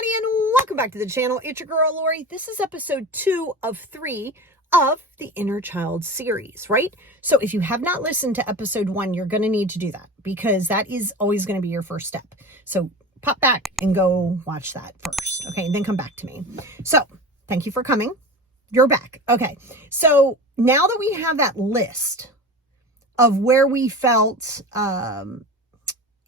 everybody, and welcome back to the channel. It's your girl, Lori. This is episode 2 of 3 of the Inner Child series, right? So if you have not listened to episode 1, you're going to need to do that because that is always going to be your first step. So pop back and go watch that first, okay? And then come back to me. So thank you for coming. You're back. Okay. So now that we have that list of where we felt,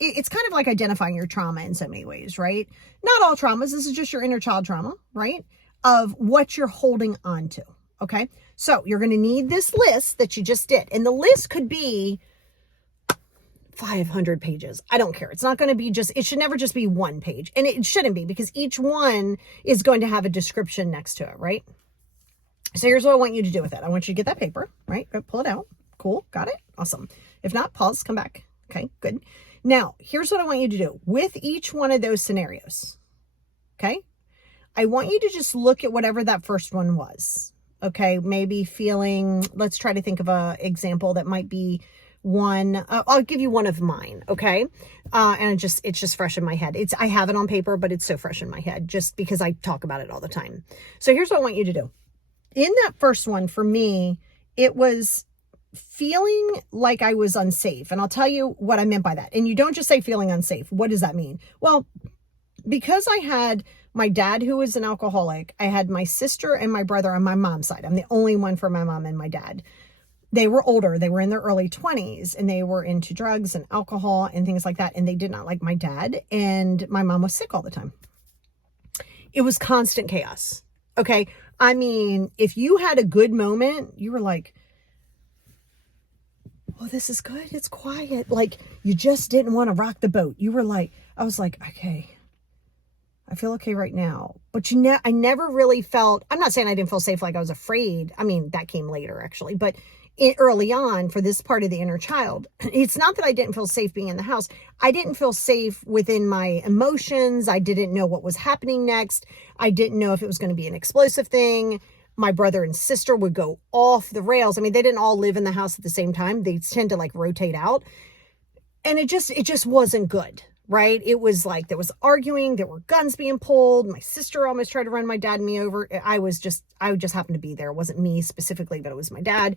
it's kind of like identifying your trauma in so many ways, right? Not all traumas. This is just your inner child trauma, right? Of what you're holding on to. Okay. So you're going to need this list that you just did. And the list could be 500 pages. I don't care. It's not going to be it should never just be one page. And it shouldn't be because each one is going to have a description next to it, right? So here's what I want you to do with it. I want you to get that paper, right? Go pull it out. Cool. Got it? Awesome. If not, pause, come back. Okay, good. Now, here's what I want you to do with each one of those scenarios. Okay. I want you to just look at whatever that first one was. Okay. Maybe feeling, let's try to think of an example that might be one. I'll give you one of mine. Okay. And it's just fresh in my head. I have it on paper, but it's so fresh in my head just because I talk about it all the time. So here's what I want you to do. In that first one, for me, it was feeling like I was unsafe. And I'll tell you what I meant by that. And you don't just say feeling unsafe. What does that mean? Well, because I had my dad who was an alcoholic, I had my sister and my brother on my mom's side. I'm the only one for my mom and my dad. They were older. They were in their early 20s and they were into drugs and alcohol and things like that. And they did not like my dad. And my mom was sick all the time. It was constant chaos. Okay. I mean, if you had a good moment, you were like, oh, this is good. It's quiet. Like you just didn't want to rock the boat. You were like, I was like, okay, I feel okay right now. But I never really felt, I'm not saying I didn't feel safe. Like I was afraid. I mean, that came later actually, but early on for this part of the inner child, it's not that I didn't feel safe being in the house. I didn't feel safe within my emotions. I didn't know what was happening next. I didn't know if it was going to be an explosive thing. My brother and sister would go off the rails. I mean, they didn't all live in the house at the same time. They tend to like rotate out. And it just wasn't good, right? It was like there was arguing, there were guns being pulled. My sister almost tried to run my dad and me over. I just happened to be there. It wasn't me specifically, but it was my dad.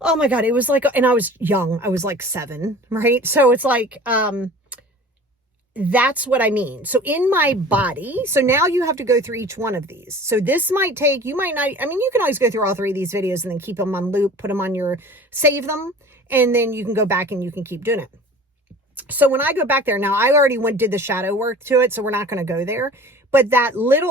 Oh my God. It was like, and I was young. I was like 7, right? So it's like, that's what I mean. So in my body, so now you have to go through each one of these. So this might take, you might not, I mean, you can always go through all 3 of these videos and then keep them on loop, put them on save them, and then you can go back and you can keep doing it. So when I go back there, now I already did the shadow work to it, so we're not going to go there, but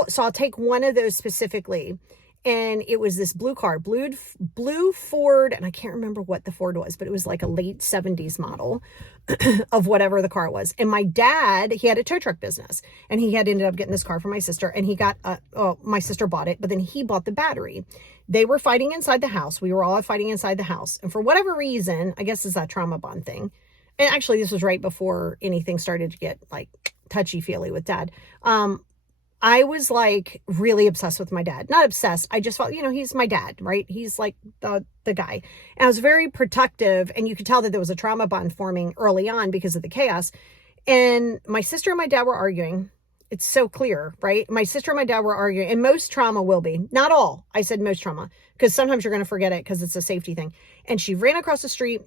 so I'll take one of those specifically. And it was this blue car, blue Ford, and I can't remember what the Ford was, but it was like a late 70s model of whatever the car was. And my dad, he had a tow truck business, and he had ended up getting this car for my sister, and he got, my sister bought it, but then he bought the battery. They were fighting inside the house. We were all fighting inside the house. And for whatever reason, I guess it's that trauma bond thing. And actually, this was right before anything started to get like touchy-feely with dad. I was like really obsessed with my dad. Not obsessed. I just felt, he's my dad, right? He's like the guy. And I was very protective. And you could tell that there was a trauma bond forming early on because of the chaos. And my sister and my dad were arguing. It's so clear, right? My sister and my dad were arguing. And most trauma will be. Not all. I said most trauma. Because sometimes you're going to forget it because it's a safety thing. And she ran across the street.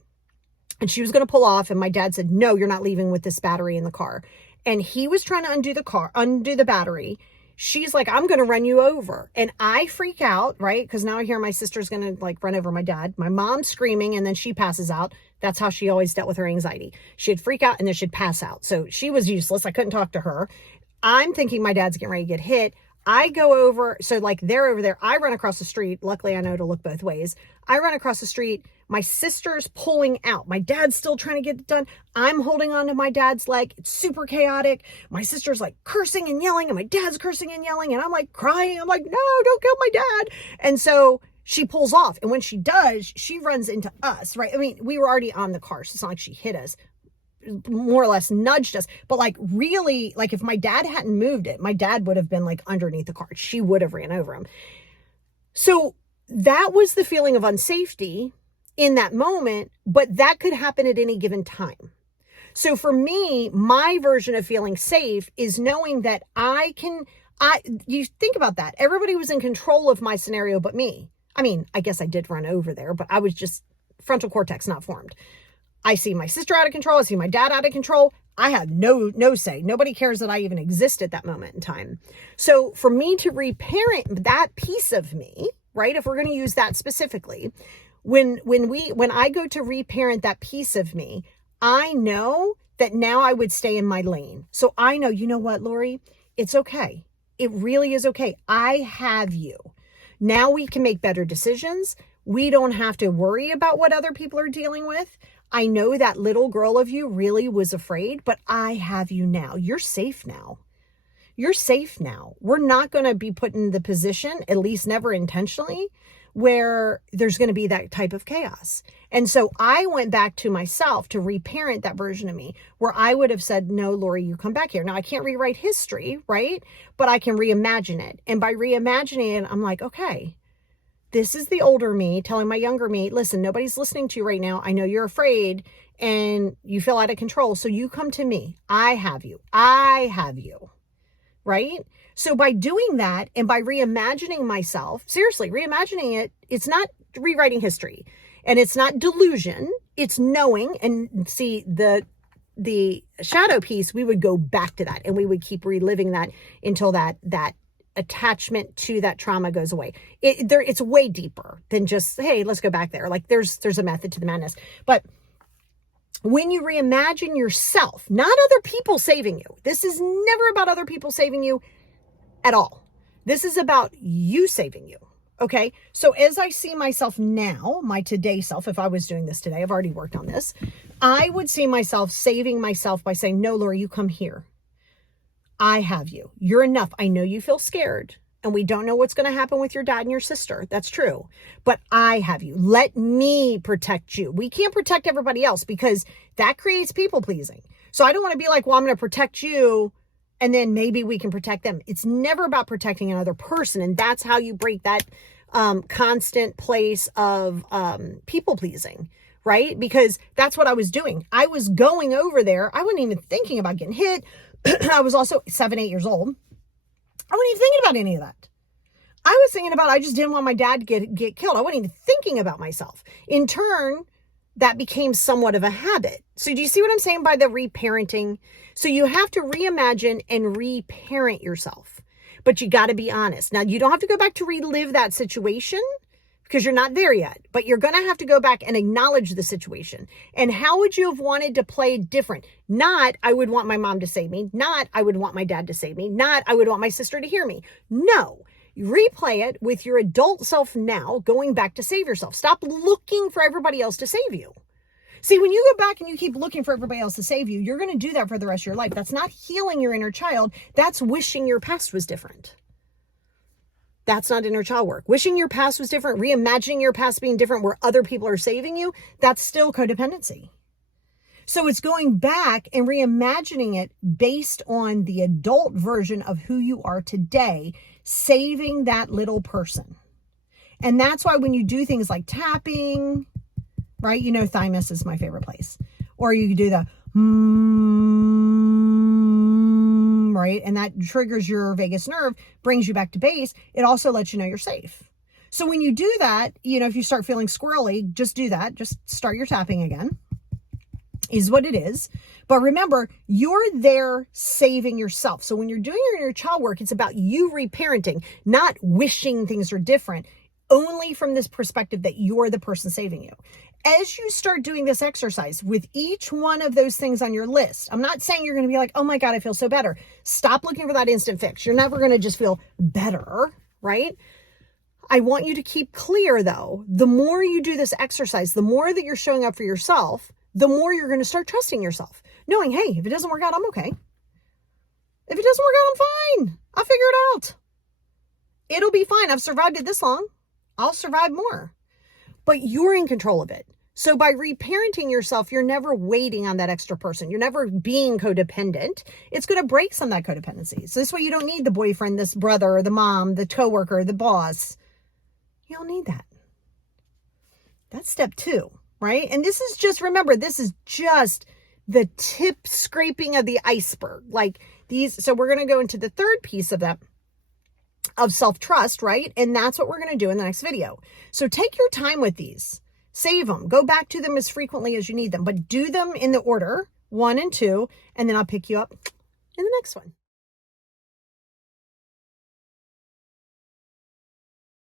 And she was going to pull off. And my dad said, no, you're not leaving with this battery in the car. And he was trying to undo the battery. She's like, I'm going to run you over. And I freak out, right? Because now I hear my sister's going to like run over my dad. My mom's screaming and then she passes out. That's how she always dealt with her anxiety. She'd freak out and then she'd pass out. So she was useless. I couldn't talk to her. I'm thinking my dad's getting ready to get hit. I go over. So like they're over there. I run across the street. Luckily, I know to look both ways. I run across the street. My sister's pulling out. My dad's still trying to get it done. I'm holding on to my dad's leg. It's super chaotic. My sister's like cursing and yelling, and my dad's cursing and yelling, and I'm like crying. I'm like, no, don't kill my dad. And so she pulls off. And when she does, she runs into us, right? I mean, we were already on the car, so it's not like she hit us, more or less nudged us. But like really, like if my dad hadn't moved it, my dad would have been like underneath the car. She would have ran over him. So that was the feeling of unsafety in that moment, but that could happen at any given time. So for me, my version of feeling safe is knowing that I You think about that. Everybody was in control of my scenario but me. I mean, I guess I did run over there, but I was just frontal cortex not formed. I see my sister out of control. I see my dad out of control. I have no say. Nobody cares that I even exist at that moment in time. So for me to reparent that piece of me, right? If we're going to use that specifically, when I go to reparent that piece of me, I know that now I would stay in my lane. So I know, you know what, Lori, it's okay. It really is okay. I have you. Now we can make better decisions. We don't have to worry about what other people are dealing with. I know that little girl of you really was afraid, but I have you now. You're safe now. You're safe now. We're not going to be put in the position, at least never intentionally, where there's going to be that type of chaos. And so I went back to myself to reparent that version of me where I would have said, no, Lori, you come back here. Now I can't rewrite history, right? But I can reimagine it. And by reimagining it, I'm like, okay, this is the older me telling my younger me, listen, nobody's listening to you right now. I know you're afraid and you feel out of control. So you come to me. I have you. I have you. Right? So by doing that and by reimagining myself, seriously, reimagining it, it's not rewriting history and it's not delusion. It's knowing. And see, the shadow piece, we would go back to that and we would keep reliving that until that attachment to that trauma goes away. It's way deeper than just, hey, let's go back there. Like there's a method to the madness. But when you reimagine yourself, not other people saving you. This is never about other people saving you at all. This is about you saving you. Okay. So as I see myself now, my today self, if I was doing this today, I've already worked on this. I would see myself saving myself by saying, no, Lori, you come here. I have you. You're enough. I know you feel scared and we don't know what's going to happen with your dad and your sister. That's true. But I have you. Let me protect you. We can't protect everybody else because that creates people pleasing. So I don't want to be like, well, I'm going to protect you and then maybe we can protect them. It's never about protecting another person. And that's how you break that constant place of people pleasing, right? Because that's what I was doing. I was going over there. I wasn't even thinking about getting hit. I was also 7, 8 years old. I wasn't even thinking about any of that. I was thinking about, I just didn't want my dad to get killed. I wasn't even thinking about myself. In turn, that became somewhat of a habit. So do you see what I'm saying by the reparenting? So you have to reimagine and reparent yourself, but you got to be honest. Now you don't have to go back to relive that situation because you're not there yet, but you're going to have to go back and acknowledge the situation. And how would you have wanted to play different? Not, I would want my mom to save me. Not, I would want my dad to save me. Not, I would want my sister to hear me. No, you replay it with your adult self now, going back to save yourself. Stop looking for everybody else to save you. See, when you go back and you keep looking for everybody else to save you, you're going to do that for the rest of your life. That's not healing your inner child. That's wishing your past was different. That's not inner child work. Wishing your past was different, reimagining your past being different where other people are saving you, that's still codependency. So it's going back and reimagining it based on the adult version of who you are today, saving that little person. And that's why when you do things like tapping, right? You know, thymus is my favorite place. Or you do the right? And that triggers your vagus nerve, brings you back to base. It also lets you know you're safe. So when you do that, you know, if you start feeling squirrely, just do that. Just start your tapping again, is what it is. But remember, you're there saving yourself. So when you're doing your inner child work, it's about you reparenting, not wishing things are different, only from this perspective that you're the person saving you. As you start doing this exercise with each one of those things on your list, I'm not saying you're going to be like, oh my God, I feel so better. Stop looking for that instant fix. You're never going to just feel better, right? I want you to keep clear though, the more you do this exercise, the more that you're showing up for yourself, the more you're going to start trusting yourself, knowing, hey, if it doesn't work out, I'm okay. If it doesn't work out, I'm fine. I'll figure it out. It'll be fine. I've survived it this long. I'll survive more. But you're in control of it. So by reparenting yourself, you're never waiting on that extra person. You're never being codependent. It's going to break some of that codependency. So this way you don't need the boyfriend, this brother, or the mom, the coworker, the boss. You don't need that. That's step 2, right? And this is just, remember, this is just the tip scraping of the iceberg. Like these, so we're going to go into the third piece of that. of self-trust, right? And that's what we're going to do in the next video. So take your time with these. Save them. Go back to them as frequently as you need them, but do them in the order 1 and 2, and then I'll pick you up in the next one.